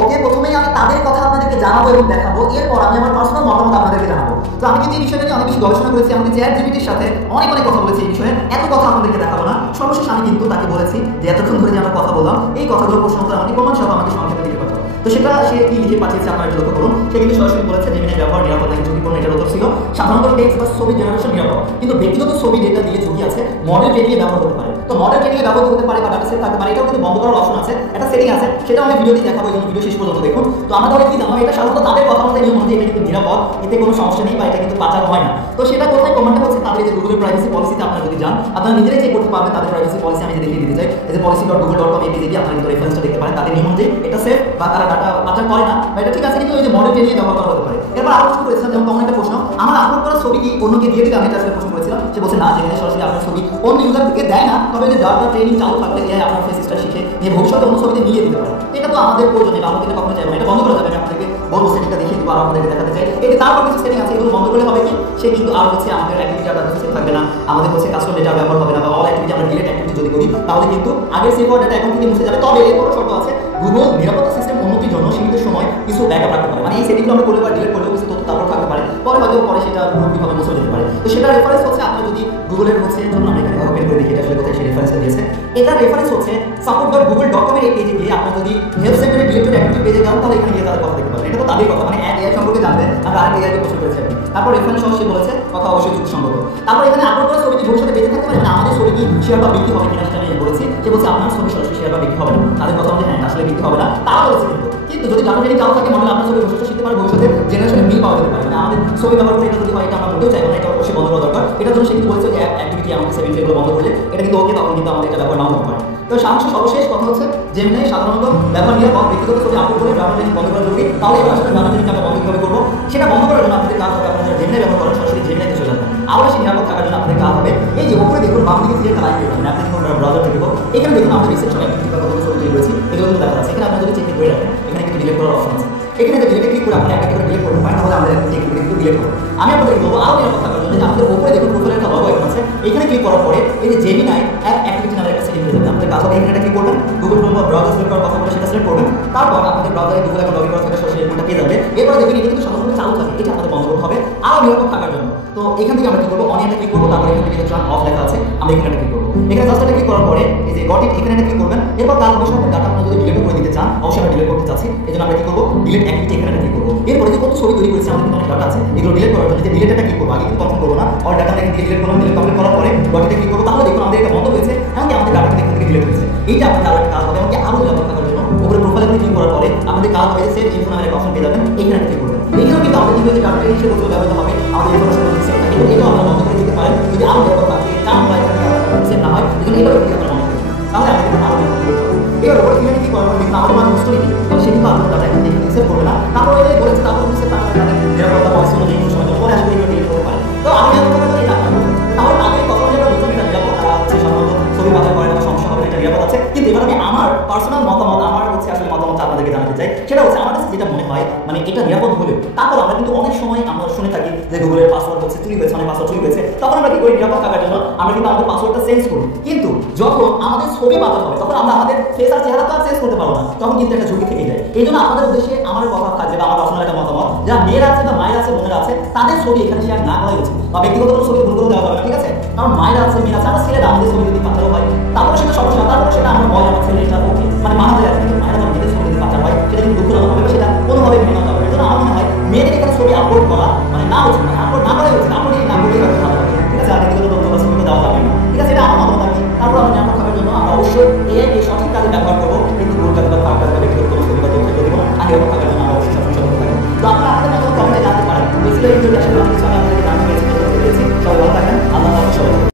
ওকে, প্রথমেই আমি তাদের কথা আপনাদেরকে জানাবো এবং দেখাবো, এরপর আমি আমার পার্সোনাল মতামত আপনাদেরকে জানাবো। তো আমি কিন্তু এই বিষয়টা নিয়ে অনেক বেশি গবেষণা করেছি, আমাদের চ্যাটজিপিটির সাথে অনেক কথা বলেছি এই বিষয়ে, এত কথা আপনাদেরকে দেখাবো না। সর্বশেষ আমি কিন্তু তাকে বলেছি যে এতক্ষণ ধরে যে আমরা কথা বললাম এই কথাগুলো প্রশ্ন উত্তর আমাকে প্রমাণ সহ আমাকে সংক্ষেপে লিখে পাঠাও। তো সেটা সে কি লিখে পাঠিয়েছে আপনারা একটু লক্ষ্য করুন। সে কিন্তু সরাসরি বলেছে জেমিনাই ব্যবহার নিরাপদ নাকি ঝুঁকিপূর্ণ, এটার উত্তর ছিল সাধারণত টেক্সট বা ছবি জেনারেশন নিরাপদ, কিন্তু ব্যক্তিগত ছবি ডেটা দিয়ে ঝুঁকি আছে, মডেল ট্রেনিংয়ে ব্যবহার হতে পারে। তো মডেল ট্রেনিংয়ে ব্যবহার হতে পারে বা ডাটা সেট থাকতে পারে, এটাও কিন্তু বন্ধ করার অপশন আছে, একটা সেটিং আছে, সেটা আমি ভিডিওতে দেখাবো, এই ভিডিও শেষ পর্যন্ত দেখুন। তো আমরা তাহলে কি জানো, এটা সাধারণত তাদের কথা অনুযায়ী নিয়ম অনুযায়ী এটা কিন্তু নিরাপদ, এতে কোনো সমস্যা নেই বা এটা কিন্তু পাচার হয় না। তো সেটা কোথায় প্রমাণটা হচ্ছে তাদের যে গুগলের প্রাইভেসি পলিসিতে আপনারা যদি যান আপনারা নিজেরাই চেক করতে পারবেন তাদের প্রাইভেসি পলিসি। আমি দেখিয়ে দিতে চাই, এই যে policy.google.com এই পেজে গিয়ে আপনারা কিন্তু রেফারেন্সটা দেখতে পারেন, তাদের নিয়ম অনুযায়ী এটা সেফ বা তারা ডাটা পাচার করে না বা এটা ঠিক আছে, কিন্তু ওই যে মডেল ট্রেনিংয়ে ব্যবহার করা হতে পারে। এরপর আরো কিছু করেছিলাম, যেমন কমন একটা প্রশ্ন, আমার আপলোড করা ছবি কি অন্যকে দিয়ে দিলে, আমি এটা আসলে প্রশ্ন করেছিলাম, সে বলছে না, যেখানে সরাসরি আপনার ছবি অন্য ইউজার থেকে দেয় না, তবে যে ডাটা ট্রেনিং চালু থাকলে এআই আপনার ফেসটা শিখে নিয়ে ভবিষ্যতে অন্য ছবিতে মিলিয়ে দিতে পারে। এটা তো আমাদের প্রয়োজন, এটা আমাদের এটা কখনো চাই না, এটা বন্ধ করা যাবে। আমি আপনাদেরকে বলবো সেটিংটা দেখিয়ে দিব আর আপনাদেরকে দেখাতে চাই। এই তারপর কিছু সেটিং আছে, এগুলো বন্ধ করলে হবে কি, সে কিন্তু আর হচ্ছে আমাদের অ্যাক্টিভিটি আর সেভ থাকবে না, আমাদের হচ্ছে কাস্টম ডেটা ব্যবহার হবে না, বা অল অ্যাক্টিভিটি আমরা ডিলিট অ্যাক্টিভিটি যদি করি তাহলে কিন্তু আগের সেভ হওয়া ডেটা এখন থেকে মুছে যাবে। তবে এর বড় শর্ত আছে, গুগল নিরাপত্তা সিস্টেম উন্নতির জন্য সীমিত সময় কিছু ব্যাকআপ রাখতে পারে, মানে এই সেটিংগুলো আমরা করলে বা ডিলিট করলেও কিছু তথ্য তারপর থাকতে পারে, পরে হয়তো পরে সেটা পুরোপুরিভাবে মুছে যেতে পারে। তো সেটা রেফারেন্স হচ্ছে আপনারা যদি গুগলের হচ্ছে, ধরুন আমরা এখানে ওপেন করে দেখি এটা আসলে কোথায় সেই রেফারেন্সটা দিয়েছে, এটা রেফারেন্স হচ্ছে support.google.com এর এই পেজে গিয়ে আপনারা যদি হেল্প সেন্টারে ডিলিটেড অ্যাক্টিভিটি পেজে যান তাহলে এখানে গিয়ে তাদের কথা দেখতে পাবেন। এটা তো তাদের কথা, মানে এআই সম্পর্কে জানবেন, আমরা আরেক এআই কে প্রশ্ন করেছি। তারপর রেফারেন্স সহ সে বলেছে কথা অবশ্যই যুক্তিসঙ্গত। তারপর এখানে আপলোড করা ছবি কি ভবিষ্যতে বেঁচে থাকতে পারে, মানে আমাদের ছবি কি শেয়ার বা বিক্রি হবে কিনা সেটা আমি বলেছি। সে বলছে আপনার ছবি সরাসরি শেয়ার বা বিক্রি হবে না, তাদের কথা অনুযায়ী হ্যাঁ আসলে বিক্রি হবে না তারা বলেছে। কিন্তু যদি ডাটা ট্রেনিং চালু থাকে, মডেল আপনার ছবি ভবিষ্যতে শিখতে পারে, ভবিষ্যতে জেনারেশনে মিল পাওয়া যেতে পারে, মানে আমাদের ছবি ব্যবহার করে এটা যদি হয় এটা আমরা বলতেও চাইবো না, এটা অবশ্যই বন্ধ করা দরকার। এটার জন্য সে কিন্তু বলেছে যে অ্যাক্টিভিটি আমাদের সেভিং এগুলো বন্ধ করলে এটা কিন্তু ওকে, তখন কিন্তু আমাদের এটা ব্যবহার নাও হতে পারে। তো সর্বশেষ কথা হচ্ছে জেমিনাই সাধারণত ব্যবহার নিরাপদ, ব্যক্তিগত ছবি আপলোড করে ডাটা ট্রেনিং বন্ধ করা জরুরি। তাহলে এবার আসলে ডাটা ট্রেনিং আমরা বন্ধ কীভাবে করবো, সেটা বন্ধ করার জন্য আপনাদের কাজ হবে, আপনারা যারা জেমিনাই ব্যবহার করেন সরাসরি জেমিনাইতে চলে যাবেন। আবার সেই নিরাপদ থাকার জন্য আপনাদের কাজ হবে এই যে উপরে দেখুন বাম দিকে একটা লাইক করবেন, আপনি যখন ব্রাউজারটা দেখবো এখানে দেখুন আমাদের রিসেন্ট সব অ্যাক্টিভিটি বা কতগুলো ছবি তৈরি করেছি এগুলো কিন্তু দেখা যাচ্ছে। এখানে আপনারা যদি চেক করে রাখেন এখানে কিন্তু ডিলিট করার অপশন আছে, এখানে যদি ডিলিটে ক্লিক করে আপনি একটা করে ডিলিট করতে পারেন, তাহলে আমাদের অ্যাক্টিভিটি কিন্তু ডিলিট করবো। আমি আপনাদের বলবো আরও নিরাপদ থাকার জন্য যে আমাদের উপরে দেখুন প্রোফাইলের একটা লগো আইকন আছে, এখানে ক্লিক করার পরে এই যে জেমিনাই অ্যাপ অ্যাক্টিভিটি নামের একটা সেটিং হয়ে যাবে। আপনাদের কাজ হবে এখানে ক্লিক করবেন, গুগল ক্রোম বা ব্রাউজার সিলেক্ট করার কথা বলে সেটা সিলেক্ট করবেন, তারপর আপনাদের ব্রাউজারে গুগল অ্যাকাউন্ট লগইন করা থেকে সরাসরি অ্যাকাউন্টটা পেয়ে যাবে। এরপর দেখবেন এটা কিন্তু সাধারণত চালু থাকে, এটা আমাদের বন্ধ করতে হবে আরও নিরাপদ থাকার জন্য। তো এখান থেকে আমরা কি করবো, অনিয়াতে ক্লিক করবো, তারপর এখান থেকে টার্ন অফ লেখা আছে আমরা এখানে ক্লিক করবো। এখানে জাস্ট ক্লিক করার পরে এই যে গট ইট এখানে ক্লিক করবেন। এরপর কাজ অবশ্যই আপনার ডাটা আপনারা যদি ডিলিট করে দিতে চান, অবশ্যই আমরা ডিলিট করতে চাচ্ছি, এই জন্য আমরা কি করবো ডিলিট অ্যাক্টিভিটি এখানে ক্লিক করবো। এরপরে যে কত ছবি তৈরি করেছি আমাদের কিন্তু অনেক ডাটা আছে, এগুলো ডিলিট করার জন্য যে ডিলিটটা ক্লিক করবো, আগে কিন্তু কনফার্ম করবো না, অল ডাটা এখানে ডিলিট করলাম, ডিলিট কমপ্লিট করার পরে গট ইটে ক্লিক করবো, তাহলে দেখুন আমাদের এটা বন্ধ হয়েছে, এমনকি আমাদের ডাটাটা এখান থেকে ডিলিট হয়েছে। এইটা আপনাদের আরেকটা কাজ হবে, এমনকি আরও নিরাপদ থাকার জন্য উপরে প্রোফাইলে ক্লিক করার পরে আমাদের কাজ হবে সেভ ইনফো নামের একটা অপশন পেয়ে যাবেন, এখানে ক্লিক করবেন। এখানেও কিন্তু আমাদের ইমেজে ডাটা হিসেবে ব্যবহৃত হবে, আমাদের ইনফরমেশন সেভ থাকে, কিন্তু এটাও আমরা বন্ধ করে দিতে পারেন যদি আরও নিরাপদ থাকে, চান বা এখানে সেভ না হয়, এই জন্য এটাও কিন্তু আমরা বন্ধ করি, তাহলে আমাদের আরও নিরাপদ হবে। এবার উপরে এখানে কি করবো, কিন্তু আমাদের মানুষ স্টোরি নেই, তাহলে সে কিন্তু আপনার ডাটা এখানে সেভ করবে না। তারপর এটা বলেছে তারপর হচ্ছে তাদের নিরাপত্তা পলিসি অনুযায়ী সময় পরে আসলে এগুলো ডিলিট করতে পারে। তো আমি নিরাপত্তা করতে এটা আপনার তাহলে তাদের কথা অনুযায়ী আমরা বুঝতে এটা নিরাপদ, তারা হচ্ছে সাধারণত ছবি বাজার করে না, সমস্যা হবে, এটা নিরাপদ আছে। কিন্তু এবার আমি আমার পার্সোনাল মতামত, আমার হচ্ছে আসলে মতামত আপনাদেরকে জানাতে চাই, সেটা হচ্ছে আমার কাছে যেটা মনে হয়, মানে এটা নিরাপদ হলেও তারপর আমরা কিন্তু অনেক সময় আমরা শুনে থাকি যে গুগলের পাসওয়ার্ড হচ্ছে চুরি হয়েছে, অনেক পাসওয়ার্ড চুরি হয়েছে, তখন আমরা কি করি নিরাপদ থাকার জন্য আমরা কিন্তু আমাদের পাসওয়ার্ডটা চেঞ্জ করি। কিন্তু যখন আমাদের ছবি বাজার হবে তখন আমরা আমাদের ফেস আর চেহারা তো আর চেঞ্জ করতে পারবো না, তখন কিন্তু একটা ঝুঁকি থেকে যায়। এই জন্য আপনাদের উদ্দেশ্যে আমার কথা থাকবে বা আমার পার্সোনাল একটা মতামত, যারা মেয়েরা আছে বা মায়েরা আছে বোনেরা আছে তাদের ছবি এখানে শেয়ার না করাই উচিত, বা ব্যক্তিগত কোনো ছবি ভুল করে দেওয়া যাবে না, ঠিক আছে? কারণ মায়েরা আছে মেয়েরা আছে, আমরা ছেলেরা আমাদের ছবি যদি পাচারও হয় তারপরে সেটা সমস্যা, তারপরে সেটা আমরা বয় আমার ছেলে এটা ওকে মানে মানা যায়, কিন্তু মায়েরা যখন মেয়েদের ছবি যদি পাচার হয় সেটা কিন্তু দুঃখজনক হবে, সেটা কোনোভাবে মেনে নেওয়া যাবে না। এই জন্য আমার মনে হয় মেয়েদের এখানে ছবি আপলোড করা মানে না উচিত, মানে আপলোড না করাই উচিত, আপলোড না করলেই হয়তো ভালো হবে, ঠিক আছে? আর ব্যক্তিগত তথ্য বা ছবি দেওয়া যাবে না, ঠিক আছে? এটা আমার মতামত আর কি। তারপর আমরা নিরাপদ থাকার জন্য আমরা অবশ্যই এআই সঠিক কাজে ব্যবহার করবো, কিন্তু ভুল কাজে বা খারাপ কাজে ব্যক্তিগত ছবি বা তথ্য দেবো না, আর নিরাপদ থাকার জন্য আমরা অবশ্যই সচেতন থাকবো। তো আপনারা আপনাদের মতামত কমেন্টে জানতে পারেন। বেশিরভাগ ভিডিওটি আসলে অনেক কিছু আমি আপনাদেরকে জানাতে পেরেছি, সবাই ভালো